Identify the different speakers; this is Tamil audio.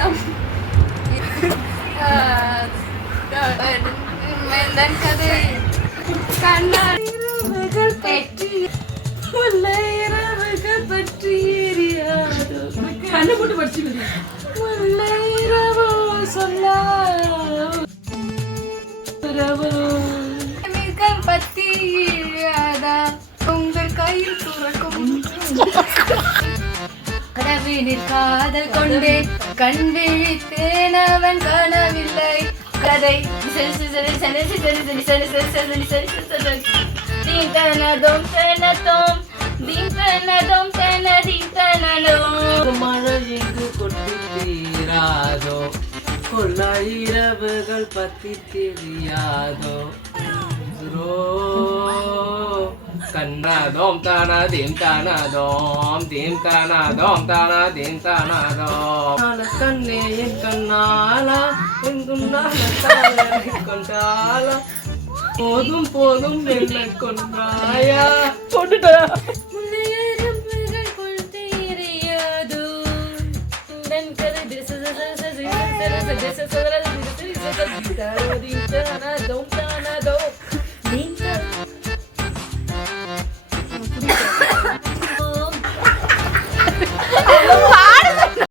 Speaker 1: தான் வெந்தன்கதை கண்ணாடிகள் பற்றி முல்லைரவுகள் பற்றி எரியாதோ
Speaker 2: கண்ணு போட்டு
Speaker 1: படிச்சுக்கணும் முல்லைரவோ சொல்லாரவோ பத்தி கனவினில் காதல் கொண்டே கண் விழித்தேன் அவன் காணவில்லை கதை தீந்தனதும் தனதும் தீந்தனதும் தனதீம் தனதும்
Speaker 2: மழை எங்கு தீராதோ பத்தி தெரியாதோ கண்ணாதோம் தானாதீம் தானாதோம் தீம் தானாதோம் தானாதீம். தானாதோம் கண்ணே என் கண்ணாலா எங்குன்னால தாயரை கொண்டாலா. போதும் போதும் என்ன கொண்டாயா
Speaker 1: கொள் தெரியாதோ தன்.